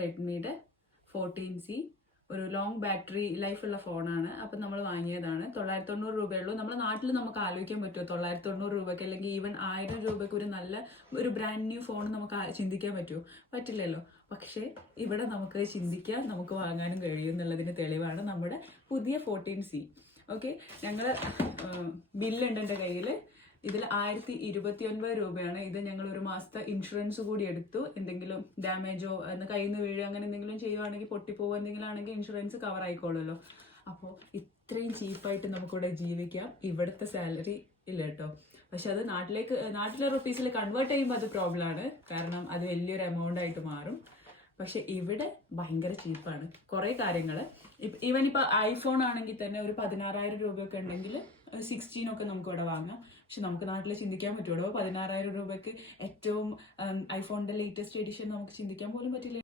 റെഡ്മിയുടെ 14C, ഒരു long battery ലൈഫുള്ള ഫോണാണ്. അപ്പം നമ്മൾ വാങ്ങിയതാണ്. 990 രൂപയുള്ളൂ. നമ്മുടെ നാട്ടിൽ നമുക്ക് ആലോചിക്കാൻ പറ്റുമോ 990 രൂപയ്ക്ക് അല്ലെങ്കിൽ ഈവൻ 1000 രൂപയ്ക്ക് ഒരു ബ്രാൻഡ് ന്യൂ ഫോൺ നമുക്ക് ചിന്തിക്കാൻ പറ്റുമോ? പറ്റില്ലല്ലോ. പക്ഷേ ഇവിടെ നമുക്ക് ചിന്തിക്കാൻ, നമുക്ക് വാങ്ങാനും കഴിയും എന്നുള്ളതിന് തെളിവാണ് നമ്മുടെ പുതിയ 14C. ഓക്കെ, ഞങ്ങൾ ബില്ലുണ്ട് എൻ്റെ കയ്യിൽ. ഇതിൽ 1029 രൂപയാണ്. ഇത് ഞങ്ങൾ ഒരു മാസത്തെ ഇൻഷുറൻസ് കൂടി എടുത്തു. എന്തെങ്കിലും ഡാമേജോ കയ്യിൽ നിന്ന് വീഴുക അങ്ങനെ എന്തെങ്കിലും ചെയ്യുവാണെങ്കിൽ, പൊട്ടിപ്പോവുക എന്തെങ്കിലും ആണെങ്കിൽ ഇൻഷുറൻസ് കവർ ആയിക്കോളുമല്ലോ. അപ്പോൾ ഇത്രയും ചീപ്പായിട്ട് നമുക്കിവിടെ ജീവിക്കാം. ഇവിടുത്തെ സാലറി ഇല്ല കേട്ടോ. പക്ഷെ അത് നാട്ടിലെ റുപ്പീസിൽ കൺവേർട്ട് ചെയ്യുമ്പോൾ അത് പ്രോബ്ലമാണ്. കാരണം അത് വലിയൊരു എമൗണ്ട് ആയിട്ട് മാറും. പക്ഷെ ഇവിടെ ഭയങ്കര ചീപ്പാണ് കുറേ കാര്യങ്ങൾ. ഈവൻ ഇപ്പോൾ ഐഫോൺ ആണെങ്കിൽ തന്നെ ഒരു 16,000 രൂപയൊക്കെ ഉണ്ടെങ്കിൽ 16 ഒക്കെ നമുക്ക് ഇവിടെ വാങ്ങാം. പക്ഷെ നമുക്ക് നാട്ടിൽ ചിന്തിക്കാൻ പറ്റുമോ? 16,000 രൂപയ്ക്ക് ഏറ്റവും ഐഫോണിൻ്റെ ലേറ്റസ്റ്റ് എഡിഷൻ നമുക്ക് ചിന്തിക്കാൻ പോലും പറ്റില്ല.